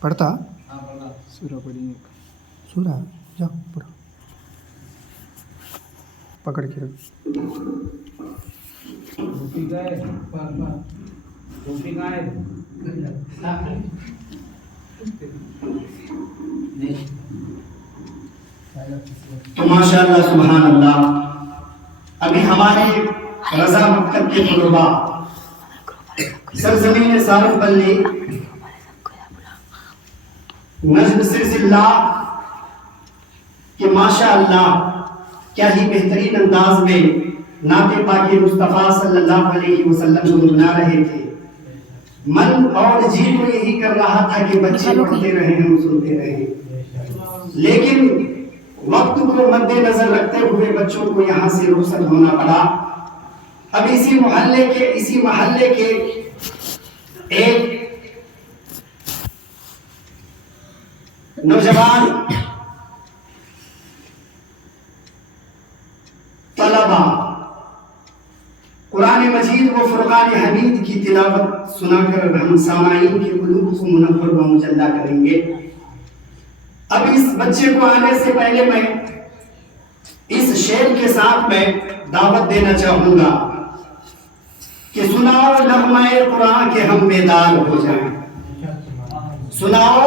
پڑھتا سورہ پڑھیں سورہ جاؤ پڑھو پکڑ کے رکھ تو ماشاء اللہ سبحان اللہ ابھی ہمارے رضا مکتب کے طلباء سرزمین سارم پلی نجم سلسلہ کہ ماشاء اللہ کیا ہی بہترین انداز میں نعت پاک مصطفیٰ صلی اللہ علیہ وسلم کو گنگنا رہے تھے. من اور جی کو یہی کر رہا تھا کہ بچے پڑھتے رہے ہم سنتے رہے، لیکن وقت کو مد نظر رکھتے ہوئے بچوں کو یہاں سے رخصت ہونا پڑا. اب اسی محلے کے ایک نوجوان طلبہ قرآن مجید و فرقان حمید کی تلاوت سنا کر ہم سامعین کے قلوب کو منور و مجلہ کریں گے. اب اس بچے کو آنے سے پہلے میں اس شعر کے ساتھ میں دعوت دینا چاہوں گا کہ سناؤ نغمہ قرآن کے ہم بیدار ہو جائیں. سناؤ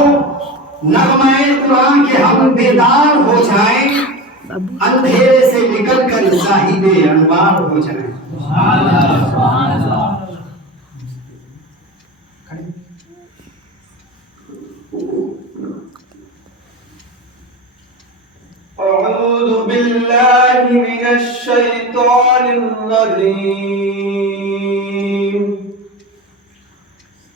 نغمہ قرآن کے ہم بیدار ہو جائیں، اندھیرے سے نکل کر صاحب انوار ہو جائیں. أعوذ بالله من الشيطان الرجيم.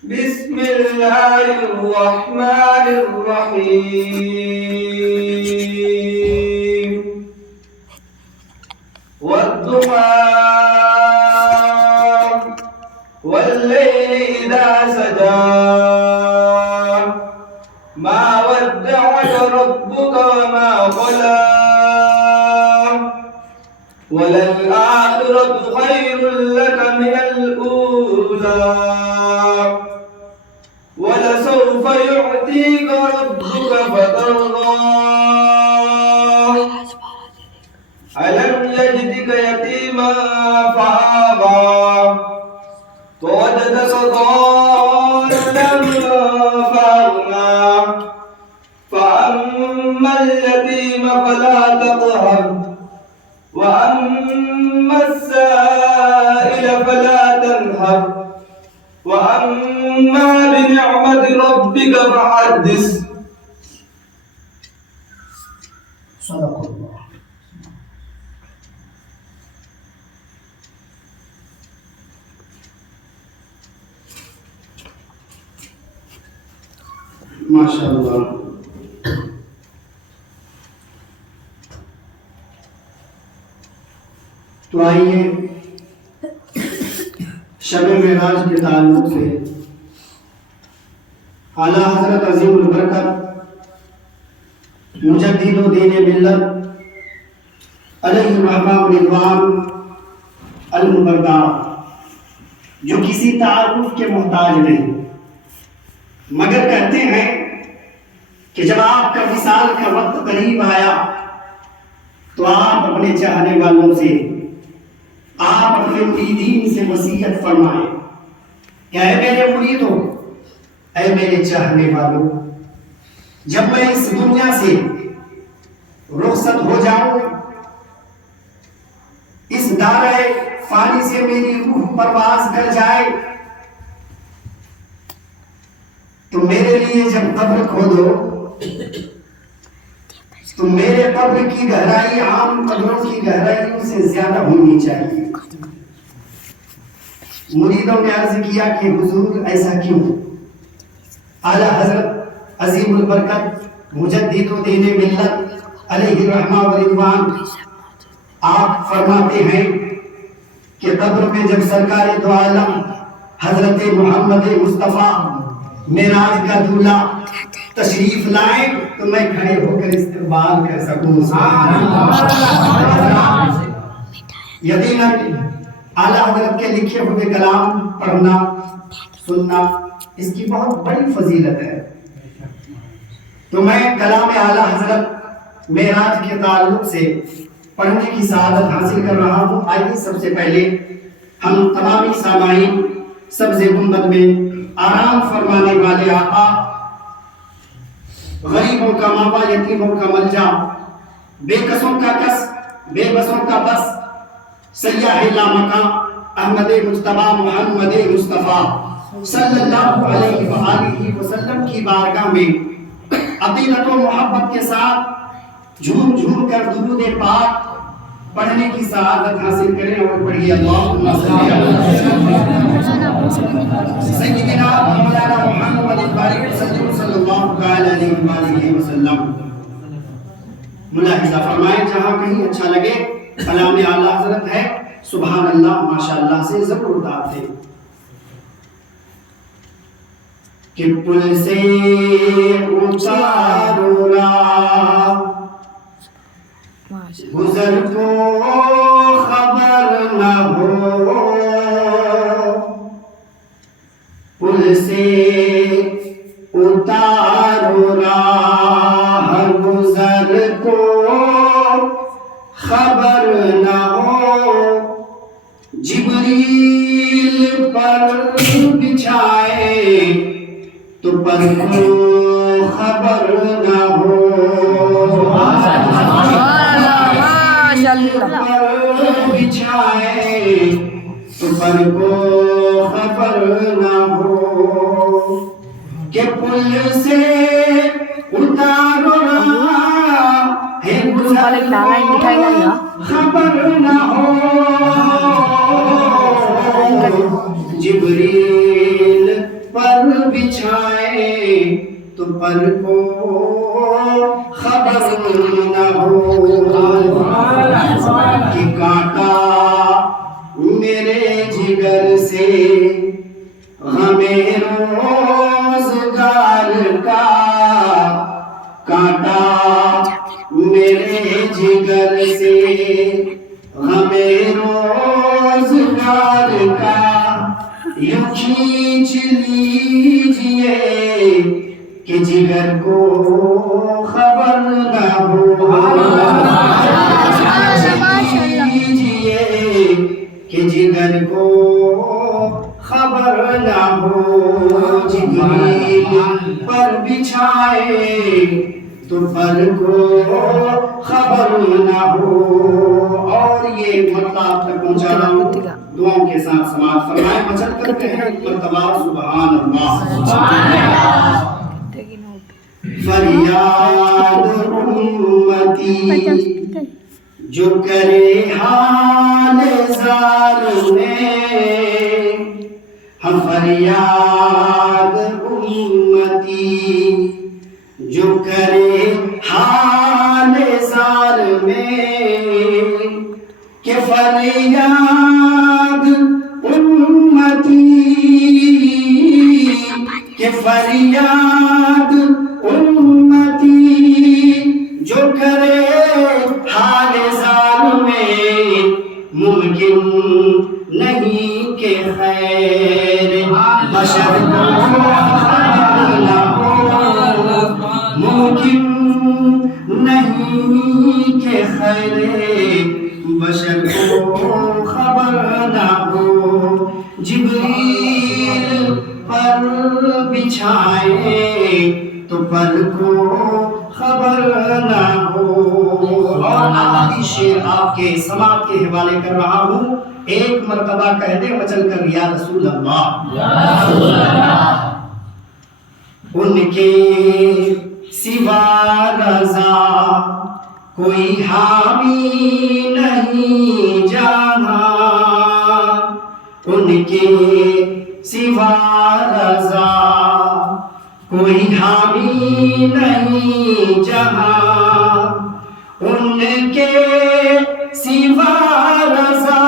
بسم الله الرحمن الرحيم. والضحى والليل إذا سجى ما ودعك ربك وما قلى وللآخرة خير لك من الأولى ولسوف يعطيك ربك فترضى ألم يجدك يتيما فآوى ووجدك ضالا فأغنى فأما اليتيم فلا تقهر وأما السائل فلا تنهر وأما بنعمة ربك فحدث. صدق اللہ. ماشاء اللہ. تو آئیے شب معراج کے تعلق سے اعلیٰ حضرت عظیم البرکت مجدد و دین ملت علیہ الرحمہ والرضوان المبردار، جو کسی تعارف کے محتاج نہیں، مگر کہتے ہیں کہ جب آپ کا وصال کا وقت قریب آیا تو آپ اپنے چاہنے والوں سے، آپ اپنے مریدین سے وصیت فرمائیں کہ اے میرے مریدوں، اے میرے چاہنے والوں، جب میں اس دنیا سے رخصت ہو جاؤں، اس دائرہ فانی سے میری روح پرواز کر جائے، تو میرے لیے جب قبر کھودو تو میرے قبر کی گہرائی عام قبروں کی گہرائیوں سے زیادہ ہونی چاہیے. مریدوں نے عرض کیا کہ حضور ایسا کیوں؟ اعلیٰ حضرت عظیم البرکت مجدد و دین ملت علیہ الرحمہ والرضوان آپ فرماتے ہیں کہ قبر میں جب سرکار دو عالم حضرت محمد مصطفیٰ معراج کا دولہا تشریف لائیں تو میں کھڑے ہو کر استقبال کر سکوں. یقیناً اعلیٰ حضرت کے لکھے ہوئے کلام پڑھنا سننا اس کی بہت بڑی فضیلت ہے. تو میں کلام اعلیٰ حضرت معراج کے تعلق سے پڑھنے کی سعادت حاصل کر رہا ہوں. آئیے سب سے پہلے ہم تمامی سامعین سبز گنبد میں آرام فرمانے والے آقا، غریبوں کا ماوا، یتیموں کا ملجا، بے کسوں کا کس، بے بسوں کا بس، سیاح لامکاں احمد مجتبیٰ محمد مصطفیٰ صلی اللہ علیہ وآلہ وسلم کی بارگاہ میں عقیدت و محبت کے ساتھ جھوم جھوم کر درود پاک پڑھنے کی سعادت حاصل کریں. اور پڑھیے اللہم صلی سیدنا مولانا محمد بارک وسلم صلی اللہ علیہ وآلہ وسلم. ملاحظہ فرمائیں جہاں کہیں اچھا لگے کلام اعلیٰ حضرت ہے سبحان اللہ ماشاءاللہ سے ضرور دعوت دیں. کہ پل سے اتارو راہ گزر کو خبر نہ ہو، پل سے اتارو راہ گزر کو خبر نہ ہو، جبریل پر بچھائے تو پر کو خبر نہ ہو، بچھائے تو پر کو خبر نہ ہو، کہ پل سے اتارو ہے گزر کو خبر نہ ہو، جبریل پر بچھائے تو پر کو خبر نہ ہو، کہ کانٹا میرے جگر سے غم روزگار کا، کانٹا میرے جگر سے غم روزگار کا، یوں کھینچ لیجئے کہ جگر کو خبر نہ ہو، کہ جگر کو خبر نہ ہو، جبریل پر بچھائے تو پر کو خبر نہ ہو. اور یہ مطلب آپ تک پہنچا رہا ہوں، دعاؤں کے ساتھ سماعت فرمائیں. مچل کر کہیں مرتبہ سبحان اللہ. فریاد امتی جو کرے حال زار میں، ہم فریاد امتی جو کرے حال زار میں، کہ فریاد امتی کہ فریاد امتی جو کرے حال زار میں، ممکن نہیں کہ خیر بشر کو خبر نہ ہو، ممکن نہیں کہ خیر بشر کو خبر نہ ہو، جبریل پر بچھائے تو پر کو خبر نہ ہو. اور آخری شعر آپ کے سماعت کے حوالے کر رہا ہوں، ایک مرتبہ کہہ دے مچل کر یا رسول اللہ. ان کے سوا رضا کوئی حامی نہیں جہاں، ان کے سوا رضا کوئی حامی نہیں جہاں، ان کے سوا رضا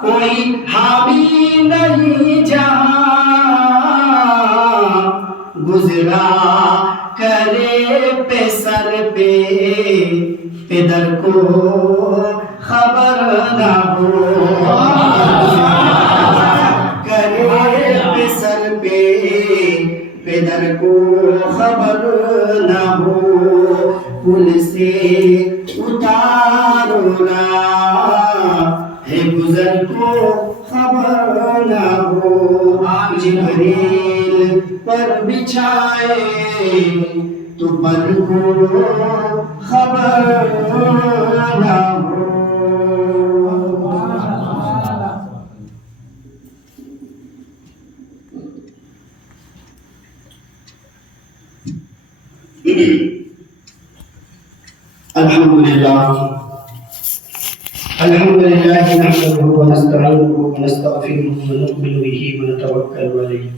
کوئی حامی نہیں جہاں، گزرا کرے پہ سر پہ پدر کو خبر نہ ہو، کرے سر پہ پدر کو خبر نہ ہو، پل سے اتارو نا ہے گزر کو خبر نہ ہو، جبریل پر بچھائے تو پر کو خبر نہ ہو۔ الحمد لله نحمده ونستعينه ونستغفره ونؤمن به ونتوكل عليه،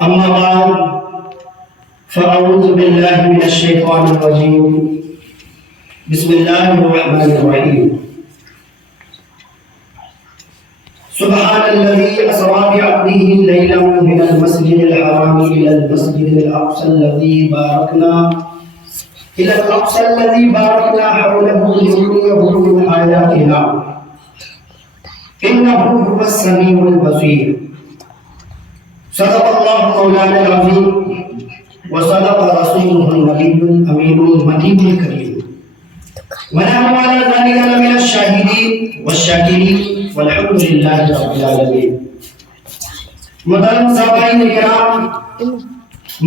أما بعد فأعوذ بالله من الشيطان الرجيم، بسم الله الرحمن الرحيم، سبحان الذي أسرى بعبده ليلا من المسجد الحرام إلى المسجد الأقصى الذي باركنا حوله لنريه من آياتنا إنه هو السميع البصير۔ صدق الله مولانا العظيم وصدق رسوله النبي الأمين المجيد الكريم، ونحن على ذلك لمن الشاهدين والشاكرين والحمد لله رب العالمين۔ محترم سامعین کرام،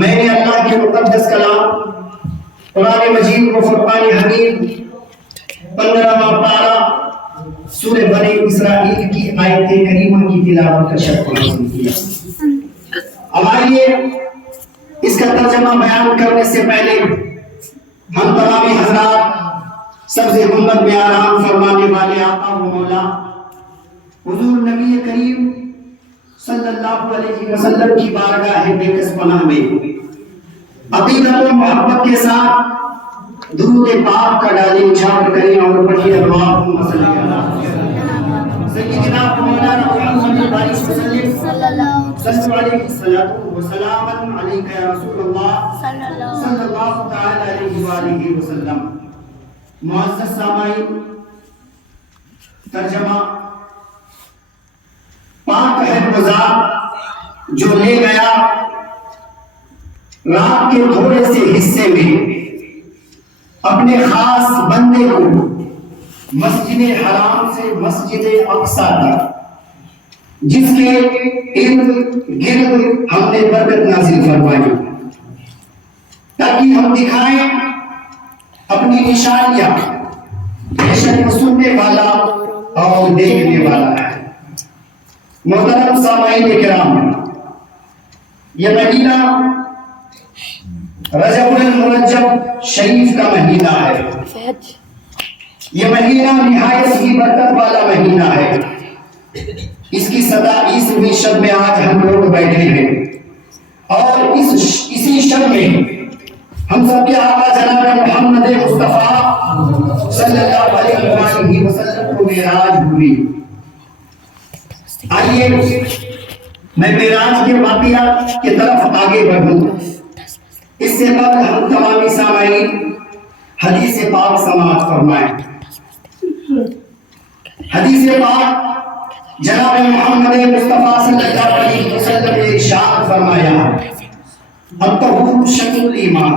میں نے اللہ کے مقدس کلام قرآن مجید و فرقان حمید 15واں پارہ سورہ بنی اسرائیل کی آیت کریمہ کی تلاوت کا شرف حاصل کیا۔ اب آئیے اس کا ترجمہ بیان کرنے سے پہلے ہم تمام حضرات سب سے گنبد میں آرام فرمانے والے آقا و مولا حضور نبی کریم صلی اللہ علیہ وسلم کی بارگاہ بے کس پناہ میں عقیدت و محبت کے ساتھ درود پاک کا ڈالیں اچھاڑ کریں اور پڑھیے اللہم صلی اللہ سیدنا مولانا محمد صلی اللہ علیہ وسلم علیکہ یا رسول اللہ صلی اللہ تعالی علیہ وآلہ وسلم۔ معزز سامعین، ترجمہ: پاک ہے وہ ذات جو لے گیا رات کے تھوڑے سے حصے میں اپنے خاص بندے کو مسجد حرام سے مسجد اقصیٰ تک، جس کے ارد گرد ہم نے برکت نازل فرمائی تاکہ ہم دکھائیں اپنی نشانیاں۔ بے شک وہ سننے والا اور دیکھنے والا ہے۔ محترم سامعین کرام، یہ مہینہ رجب المرجب شریف کا مہینہ ہے۔ یہ مہینہ نہایت ہی برکت والا مہینہ ہے۔ اس کی 27ویں شب میں آج ہم لوگ بیٹھے ہیں، اور اسی شب میں ہم سب کے آقا جناب محمد مصطفیٰ صلی اللہ علیہ وآلہ وسلم کو معراج ہوئی۔ آئیے میں معراج کے واقعات کی طرف آگے بڑھوں۔ اس سے قبل ہم تمامی سامعین حدیث پاک سماعت فرمائیں۔ حدیث پاک جناب محمد مصطفیٰ صلی اللہ علیہ وسلم نے ارشاد فرمایا: الطہور شطر الایمان،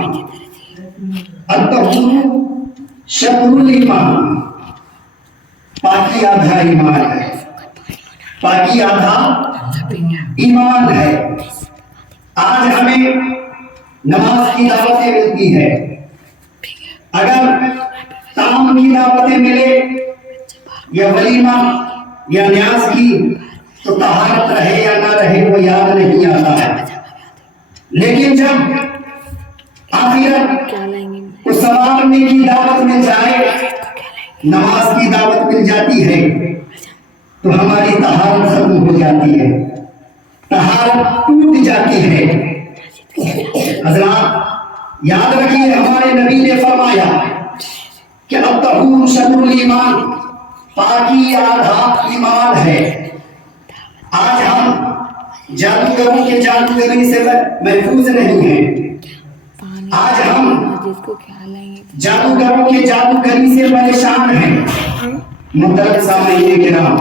الطہور شطر الایمان، پاکی آدھا ایمان ہے، پاکی آدھا ایمان ہے۔ آج ہمیں نماز کی دعوتیں ملتی ہے، اگر طعام کی دعوتیں ملے یا ولیمہ یا نیاز کی تو طہارت رہے یا نہ رہے وہ یاد نہیں آتا ہے، لیکن جب آخرت کو سوارنے کی دعوت مل جائے، نماز کی دعوت مل جاتی ہے تو ہماری طہارت ختم ہو جاتی ہے، طہارت ٹوٹ جاتی ہے۔ حضرات یاد رکھیے، ہمارے نبی نے فرمایا کہ الطہور شطر الایمان، پاکی آدھا ایمان ہے۔ آج ہم جادوگروں کے جادوگری سے محفوظ نہیں ہیں، آج ہم جس کو خیال آئیں گے جادوگروں کے جادوگری سے پریشان ہیں۔ محترم سامعین کرام،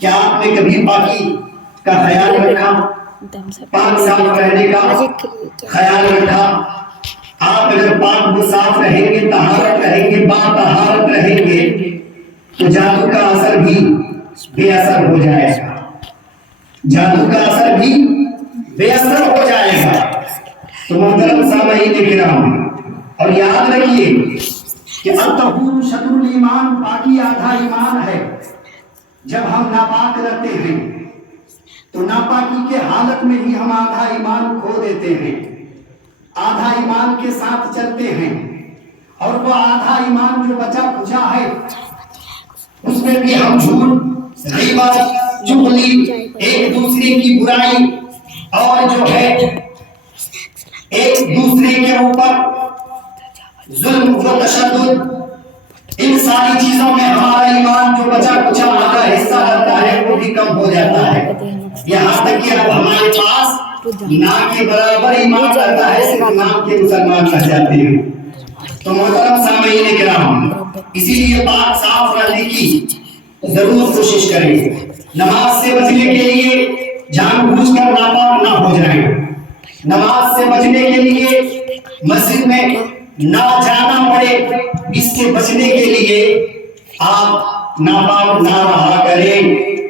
کیا آپ نے کبھی پاکی کا خیال رکھا؟ پاک صاف رہنے کا خیال رکھا؟ آپ اگر پاک و صاف رہیں گے، طہارت رہیں گے، با طہارت رہیں گے، تو جادو کا اثر بھی بے اثر ہو جائے گا، جادو کا اثر بھی بے اثر ہو جائے گا۔ تو محترم سامعین کرام، اور یاد رکھیے کہ الطہور شطر الایمان، پاکی آدھا ایمان ہے۔ جب ہم ناپاک رہتے ہیں تو ناپاکی کے حالت میں ہی ہم آدھا ایمان کھو دیتے ہیں، آدھا ایمان کے ساتھ چلتے ہیں، اور وہ آدھا ایمان جو بچا کھچا ہے اس میں بھی ہم جھوٹ، غیبت، چغلی، ایک دوسرے کی برائی، اور جو ہے ایک دوسرے کے اوپر ظلم و تشدد، ان ساری چیزوں میں ہمارا ایمان جو بچا کچا آدھا حصہ رہتا ہے وہ بھی کم ہو جاتا ہے، یہاں تک کہ اب ہمارے پاس نہ کے برابر ایمان رہتا ہے، صرف نام کے مسلمان رہ جاتے ہیں۔ تو محترم سامعین کرام، اسی لیے پاک صاف رہنے کی ضرور کوشش کریں، نماز سے بچنے کے لیے جان بوجھ کر ناپاک نہ ہو جائیں، نماز سے بچنے کے لیے مسجد میں نہ جانا پڑے، اس سے بچنے کے لیے آپ ناپاک نہ رہا کریں،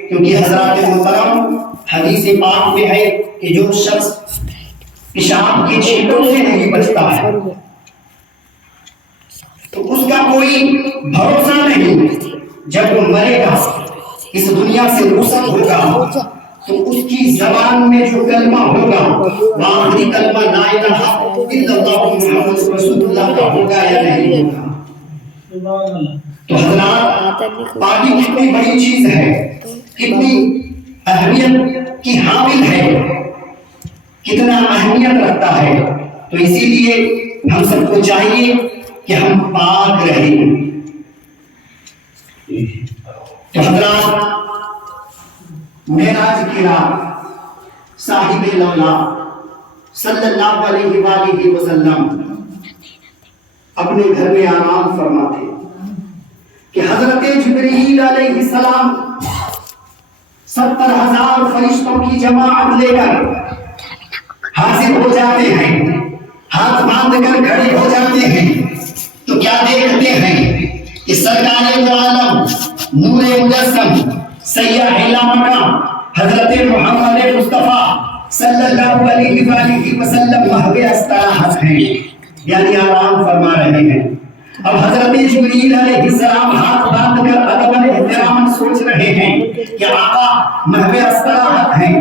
کیونکہ حضرات محترم حدیث پاک میں ہے کہ جو شخص پیشاب کی چھینٹوں سے نہیں بچتا ہے تو اس کا کوئی بھروسہ نہیں، جب وہ مرے گا اس دنیا سے رخصت ہوگا تو اس کی زبان میں جو کلمہ ہوگا وہ آخری کلمہ لا الہ الا اللہ محمد رسول اللہ کا ہوگا یا نہیں ہوگا۔ تو حضرات، پاکی کتنی بڑی چیز ہے، کتنی اہمیت کی حامل ہے، کتنا اہمیت رکھتا ہے، تو اسی لیے ہم سب کو چاہیے کہ ہم پاک رہیں۔ تو حضرات، معراج کی رات صاحب لولا صلی اللہ علیہ وآلہ وسلم اپنے گھر میں آرام فرماتے کہ حضرت جبرائیل علیہ السلام 70,000 فرشتوں کی جماعت لے کر حاضر ہو جاتے ہیں، ہاتھ باندھ کر کھڑے ہو جاتے ہیں، تو کیا دیکھتے ہیں کہ سرکار دو عالم نور مجسم سیاح لامکان حضرت محمد مصطفیٰ صلی اللہ علیہ وآلہ وسلم محو استراحت ہیں، یعنی آرام فرما رہے ہیں۔ اب حضرت جبرائیل علیہ السلام ہاتھ باندھ کر ادب و احترام سوچ رہے ہیں کہ آقا محو استراحت ہیں،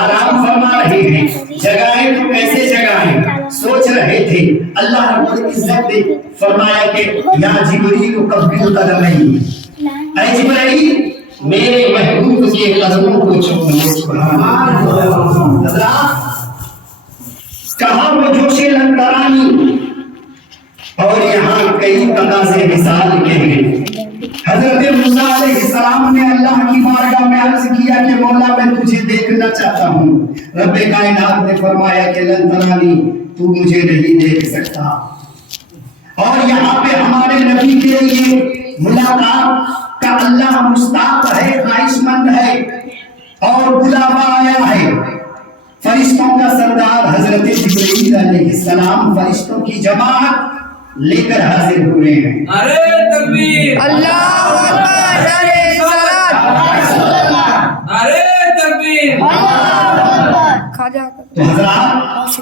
آرام فرما رہے ہیں، جگائیں تو کیسے جگائیں، سوچ رہے تھے۔ اللہ رب العزت نے فرمایا کہ یا جبرائیل قبل قدمین، اے جبرائیل میرے محبوب کے قدموں کو چومو۔ سبحان اللہ۔ حضرات، کہاں وہ جوش لنگرانی، اور یہاں کئی تقاضے مثال کے ہیں۔ حضرت موسیٰ علیہ السلام نے اللہ کی بارگاہ میں عرض کیا کہ مولا میں تجھے دیکھنا چاہتا ہوں، رب کائنات نے فرمایا کہ لن ترانی، تو مجھے نہیں دیکھ سکتا۔ اور یہاں پہ ہمارے نبی کے لیے ملاقات کا اللہ مشتاق ہے، خواہش مند ہے، اور بلاوا آیا ہے۔ فرشتوں کا سردار حضرت جبرائیل علیہ السلام فرشتوں کی جماعت لے کر حاضر ہوئے ہیں۔ نعرہ تکبیر، اللہ اکبر، نعرہ صلوات، نعرہ تکبیر۔ تو حضرات،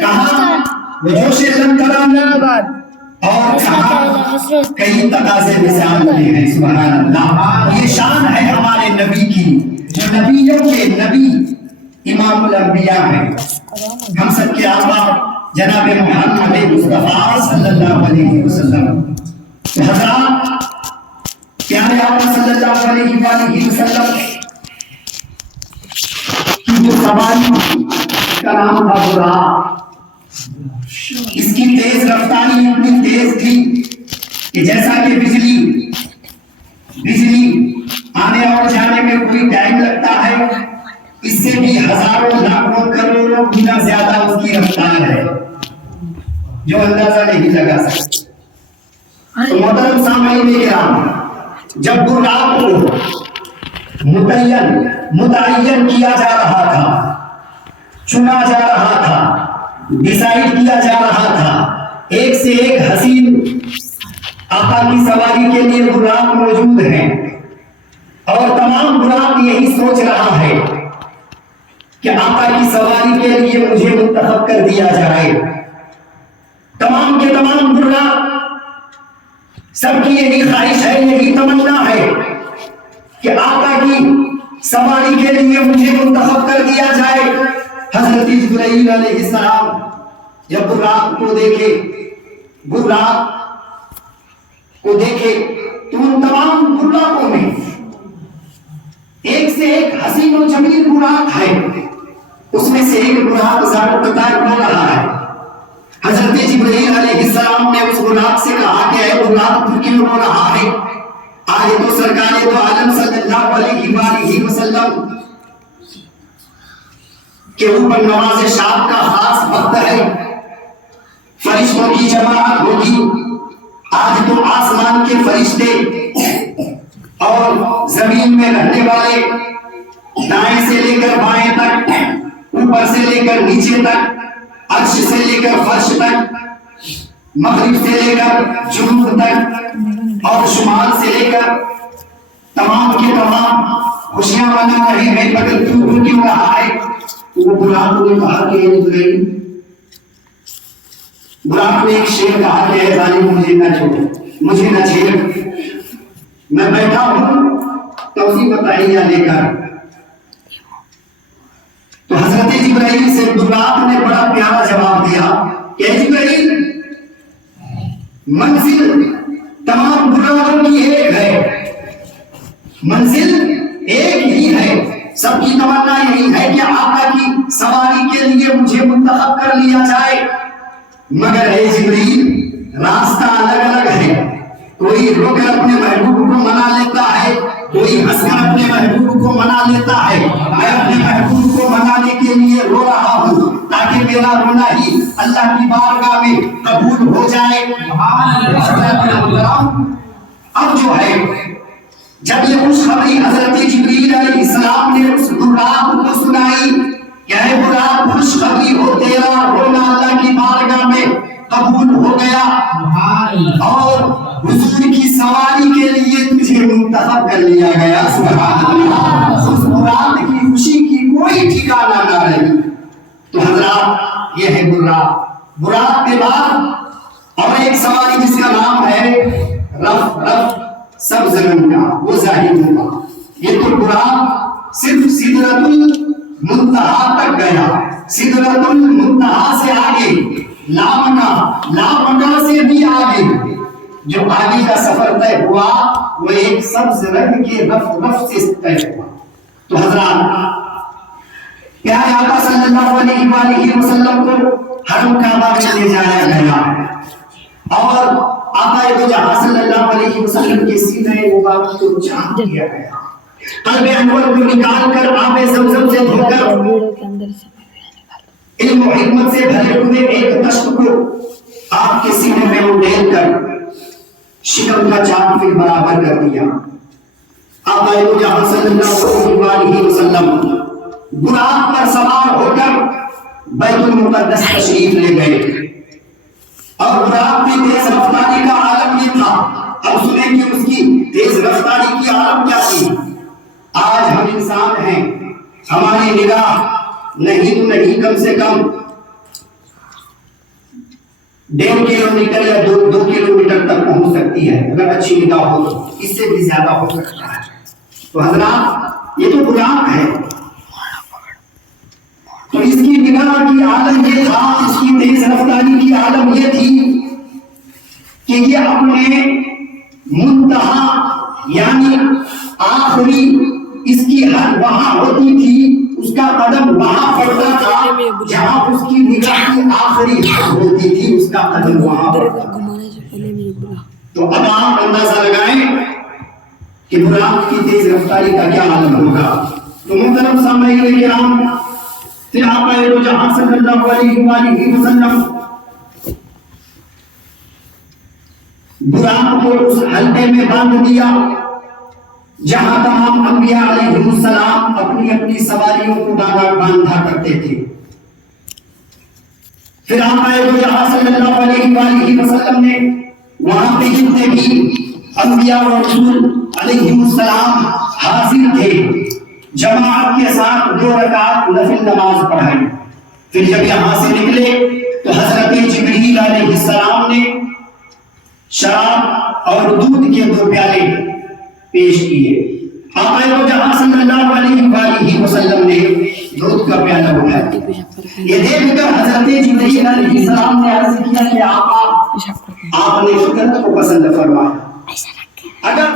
کہاں وہ جوش لنگرانی اور کہاں کئی تقاضے مثال کے ہیں۔ سبحان اللہ، یہ شان ہے ہمارے نبی کی، جو نبیوں کے نبی امام الانبیاء ہیں، ہم سب کے آقا جناب محمد مصطفیٰ صلی اللہ علیہ وسلم۔ حضرات، پیارے آقا صلی اللہ علیہ وآلہ وسلم کی جو سواری کا نام تھا براق، اس کی تیز رفتاری اتنی تیز تھی کہ جیسا کہ بجلی آنے اور جانے میں کوئی ٹائم لگتا ہے، اس سے بھی ہزاروں لاکھوں کروڑوں گنا زیادہ اس کی رفتار ہے۔ جو اندازہ نہیں لگا سکتے. تو محترم سامعین کرام، جب براق کو متعین کیا جا رہا تھا، چنا جا رہا تھا، ڈیسائیڈ کیا جا رہا تھا، ایک سے ایک حسین آقا کی سواری کے لیے براق موجود ہیں، اور تمام براق یہی سوچ رہا ہے کہ آقا کی سواری کے لیے مجھے منتخب کر دیا جائے. تمام کے تمام براق سب کی یہی خواہش ہے، یہی تمنا ہے کہ آقا کی سواری کے لیے مجھے منتخب کر دیا جائے. حضرت جبرائیل علیہ السلام جب براق کو دیکھے تو ان تمام براقوں میں ایک سے ایک حسین و جمیل براق ہے. اس میں سے ایک براق زیادہ قطار ہو رہا ہے. حضرت جبرائیل علیہ السلام نے اس براق سے کہا کہ اے براق تو کیوں رو رہا ہے؟ آج تو سرکار دو عالم صلی اللہ علیہ وآلہ وسلم کے اوپر نواز شاد کا خاص وقت ہے، فرشتوں کی جماعت ہوگی. آج تو آسمان کے فرشتے اور زمین میں رہنے والے دائیں سے لے کر بائیں تک، اوپر سے لے کر نیچے تک، عرش سے لے کر فرش تک، مغرب سے لے کر جنوب تک اور شمال سے لے کر تمام کے تمام خوشیاں منا رہے ہیں. مگر کیوں رہا ہے؟ وہ براق نے کہا کہ براق نے ایک شعر کہا کہ اے ظالم مجھے نہ چھوڑ، مجھے نہ چھیڑ، میں بیٹھا ہوں توسیع بتائیے لے کر. تو حضرت جبرائیل سے براق نے بڑا پیارا جواب دیا کہ اے جبرائیل، منزل تمام براقوں کی ایک ہے، منزل ایک ہی ہے. سب کی تمنا یہی ہے کہ آقا کی سواری کے لیے مجھے منتخب کر لیا جائے. مگر اے جبرائیل، راستہ الگ الگ ہے. کوئی رو کر اپنے محبوب کو منا لیتا ہے، کوئی ہنس کر اپنے محبوب کو منا لیتا ہے. میں اپنے محبوب کو منانے کے لیے رو رہا ہوں تاکہ میرا رونا ہی اللہ کی بارگاہ میں قبول ہو جائے. اب جو ہے جب یہ خوشخبری حضرت جبرائیل علیہ السلام نے اس براق کو سنائی کہ اے براق، خوشخبری ہو، تیرا رونا اللہ کی بارگاہ میں قبول ہو گیا اور حضور کی سواری کے لیے تجھے منتخب کر لیا گیا. سبحان اللہ. اس براق کی خوشی کی کوئی ٹھکانہ نہ رہی. تو حضرات یہ ہے براق کے بعد اور ایک سواری جس کا نام ہے رف سب زمین کا، وہ ظاہر ہوگا. یہ تو براق صرف سدرۃ المنتہا تک گیا. سدرۃ المنتہا سے آگے لامکہ سے بھی آگے جو آگے کا سفر طے ہوا وہ ایک سبز رنگ کے رف سے طے ہوا. تو حضرات پیارے آقا صلی اللہ علیہ وآلہ وسلم کو حرم کعبہ میں لے جایا گیا اور آقا دو جہاں صلی اللہ علیہ وسلم کے سینے مبارک کو چاک کیا گیا. قلب انور کو نکال کر آب زمزم سے دھو کر علم و حکمت سے بھرے ہوئے ایک تشت کو آپ کے سینے میں اڈیل کر شکم کا چاک پھر برابر کر دیا. آقا دو جہاں صلی اللہ علیہ وسلم براق پر سوار ہو کر بیت المقدس تشریف لے گئے. اور براق کی تیز رفتاری کا عالم یہ تھا. اب سنیں کہ اس کی تیز رفتاری کی عالم کیا تھی. آج ہم انسان ہیں، ہماری نگاہ نہیں تو نہیں کم سے کم 1.5 کلومیٹر یا 2 کلومیٹر تک پہنچ سکتی ہے اگر اچھی نگاہ ہو تو. اس سے بھی زیادہ ہو سکتا ہے. تو حضرات یہ تو براق ہے. تو اس کی نگاہ کی عالم یہ تھا، اس کی تیز رفتاری کی عالم یہ تھی کہ یہ اپنے منتہا یعنی آخری اس کی حد وہاں ہوتی تھی، اس کا قدم وہاں پڑتا تھا جہاں اس کی نگاہ کی آخری حد ہوتی تھی، اس کا قدم وہاں پڑتا تھا. تو اب آپ اندازہ لگائیں کہ براق کی تیز رفتاری کا کیا عالم ہوگا. تو محترم سامعین کرام، پھر آقا دو جہاں صلی اللہ علیہ وآلہ وسلم براق کو اس حلقے میں باندھ دیا جہاں تمام انبیاء علیہ السلام اپنی اپنی سواریوں کو باندھا کرتے تھے۔ پھر آقا دو جہاں صلی اللہ علیہ وآلہ وسلم نے وہاں پہ جتنے بھی انبیاء و رسول علیہ السلام حاضر تھے جماعت کے ساتھ 2 رکعت نفل نماز پڑھائی۔ پھر جب یہاں سے نکلے تو حضرت جبریل علیہ السلام نے شراب اور دودھ کے 2 پیالے پیش کیے۔ آقا دو جہاں صلی اللہ علیہ وآلہ وسلم نے دودھ کا پیالہ اٹھایا۔ یہ دیکھ کر حضرت جبریل علیہ السلام نے عرض کیا کہ آقا آپ نے فطرت کو پسند فرمایا، اگر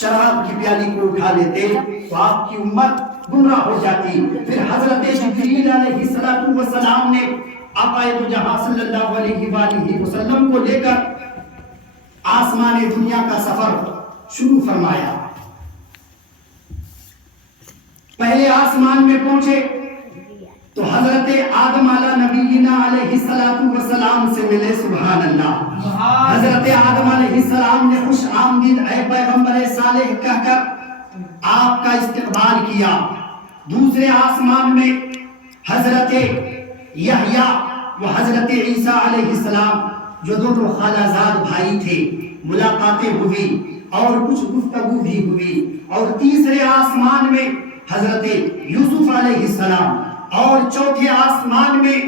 شراب کی پیالی کو اٹھا لیتے تو آپ کی امت گمراہ ہو جاتی۔ پھر حضرت جبریل علیہ السلام نے آقا دو جہاں صلی اللہ علیہ وآلہ وسلم کو لے کر آسمان دنیا کا سفر شروع فرمایا۔ پہلے آسمان میں پہنچے تو حضرت آدم علیہ نبینا علیہ السلام سے ملے۔ سبحان اللہ۔ حضرت آدم علیہ السلام نے خوش آمدید اے پیغمبر صالح کہہ کر آپ کا استقبال کیا۔ دوسرے آسمان میں حضرت یحییٰ و حضرت عیسیٰ علیہ السلام جو دونوں خالہ زاد بھائی تھے ملاقاتیں ہوئی اور کچھ گفتگو بھی ہوئی۔ اور تیسرے آسمان میں حضرت یوسف علیہ السلام اور چوتھے آسمان میں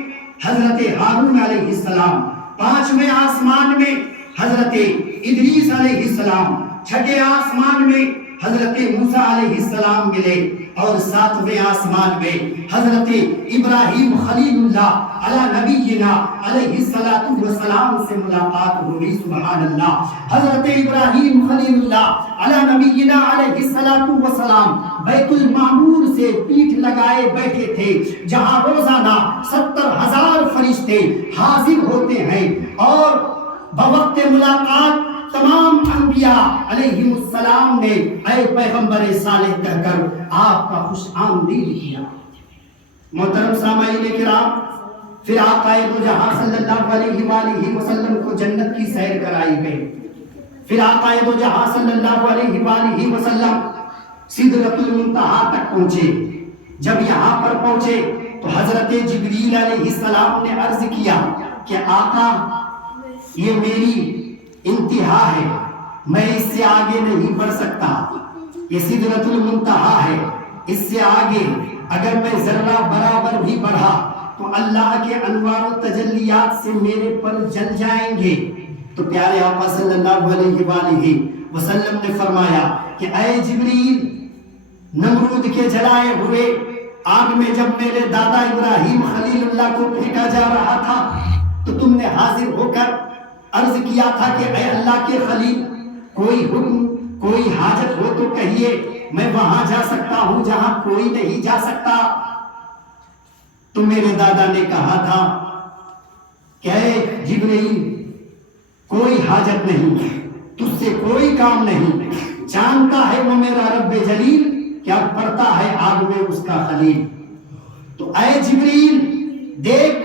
حضرت ہارون علیہ السلام، 5ویں آسمان میں حضرت ادریس علیہ السلام، 6 آسمان میں حضرت موسیٰ علیہ السلام ملے اور 7ویں آسمان میں حضرت ابراہیم خلیل اللہ علی نبینا علیہ السلام سے ملاقات ہوئی۔ سبحان اللہ۔ حضرت ابراہیم خلیل اللہ علی نبینا علیہ السلام بیت المعمور سے پیٹھ لگائے بیٹھے تھے جہاں روزانہ 70,000 فرشتے حاضر ہوتے ہیں، اور بوقت ملاقات تمام انبیاء علیہ السلام نے اے پیغمبر صالح کہہ کر آپ کا خوش آمدید کیا۔ محترم سامعین کرام، پھر آقا دو جہاں صلی اللہ علیہ وآلہ وسلم کو جنت کی سیر کرائی گئی۔ پھر آقا دو جہاں صلی اللہ علیہ وآلہ وسلم سدرۃ المنتہا تک پہنچے۔ جب یہاں پر پہنچے تو حضرت جبریل علیہ السلام نے عرض کیا کہ آقا یہ میری انتہا ہے، میں اس سے آگے نہیں بڑھ سکتا، یہ سدرۃ المنتہا ہے، اس سے آگے اگر میں ذرہ برابر بھی بڑھا تو اللہ کے انوار و تجلیات سے میرے پر جل جائیں گے۔ تو پیارے آقا صلی اللہ علیہ وآلہ وسلم نے فرمایا کہ اے جبریل، نمرود کے جلائے ہوئے آگ میں جب میرے دادا ابراہیم خلیل اللہ کو پھینکا جا رہا تھا تو تم نے حاضر ہو کر عرض کیا تھا کہ اے اللہ کے خلیل، کوئی حکم کوئی حاجت ہو تو کہیے، میں وہاں جا سکتا ہوں جہاں کوئی نہیں جا سکتا۔ تو میرے دادا نے کہا تھا کہ اے جبریل، کوئی حاجت نہیں، تجھ سے کوئی کام نہیں، جانتا ہے وہ میرا رب جلیل کیا پڑتا ہے آگ میں اس کا خلیل۔ تو اے جبریل دیکھ،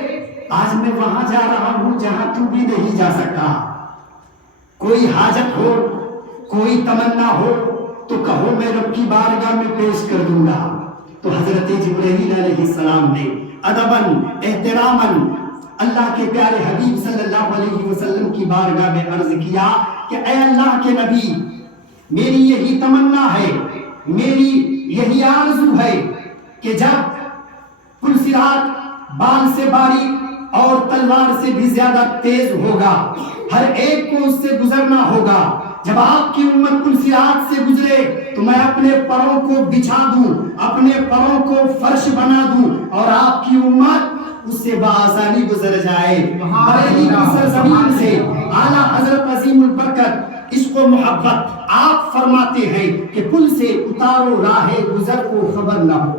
آج میں وہاں جا رہا ہوں جہاں تو بھی نہیں جا سکتا، کوئی حاجت ہو کوئی تمنا ہو تو کہو میں رب کی بارگاہ میں پیش کر دوں گا۔ تو حضرت جبرائیل علیہ السلام نے ادباً احتراماً اللہ کے پیارے حبیب صلی اللہ علیہ وسلم کی بارگاہ میں عرض کیا کہ اے اللہ کے نبی، میری یہی تمنا ہے، میری یہی آرزو ہے کہ جب پل صراط بال سے باریک اور تلوار سے بھی زیادہ تیز ہوگا، ہر ایک کو اس سے گزرنا ہوگا، جب آپ کی امت پل صراط سے گزرے تو میں اپنے پروں کو بچھا دوں، اپنے پروں کو فرش بنا دوں اور آپ کی امت اس سے بآسانی گزر جائے۔ بریلی کی سرزمین سے اعلیٰ حضرت عظیم البرکت عشق و محبت آپ فرماتے ہیں کہ پل سے اتارو راہ گزر کو خبر نہ ہو،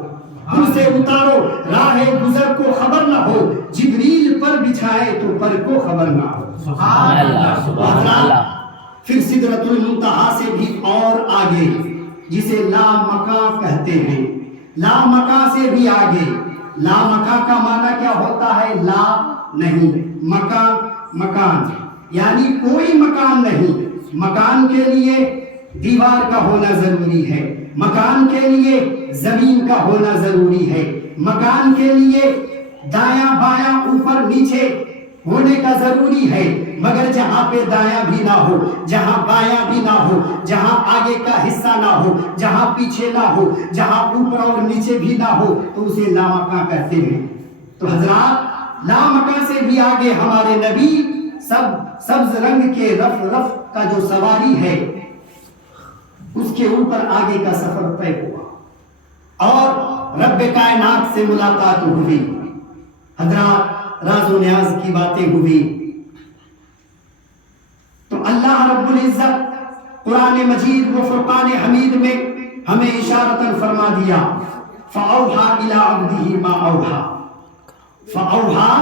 پل سے اتارو راہ گزر کو خبر نہ ہو، جبریل پر بچھائے تو پر کو خبر نہ ہو۔ سبحان اللہ سبحان اللہ۔ پھر سدرۃ المنتہا سے بھی اور آگے، جسے لا مکان کہتے ہیں، لا مکان سے بھی آگے۔ لا مکان کا معنی کیا ہوتا ہے؟ لا نہیں، مکان مکان، یعنی کوئی مکان نہیں. مکان کے لیے دیوار کا ہونا ضروری ہے, مکان کے لیے زمین کا ہونا ضروری ہے, مکان کے لیے دایاں بایاں اوپر نیچے ہونے کا ضروری ہے. مگر جہاں پہ دایاں بھی نہ ہو, جہاں بایاں بھی نہ ہو, جہاں آگے کا حصہ نہ ہو, جہاں پیچھے نہ ہو, جہاں اوپر اور نیچے بھی نہ ہو, تو اسے لامکاں کہتے ہیں. تو حضرات لامکاں سے بھی آگے ہمارے نبی سبز رنگ کے رف کا جو سواری ہے اس کے اوپر آگے کا سفر طے ہوا اور رب کائنات سے ملاقات ہوئی. حضرات راز و نیاز کی باتیں ہوئی تو اللہ رب العزت قرآن مجید و فرقان حمید میں ہمیں اشارتاً فرما دیا فَأَوْحَى إِلَىٰ عَبْدِهِ مَا أَوْحَى فَأَوْحَى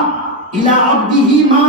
إِلَىٰ عَبْدِهِ مَا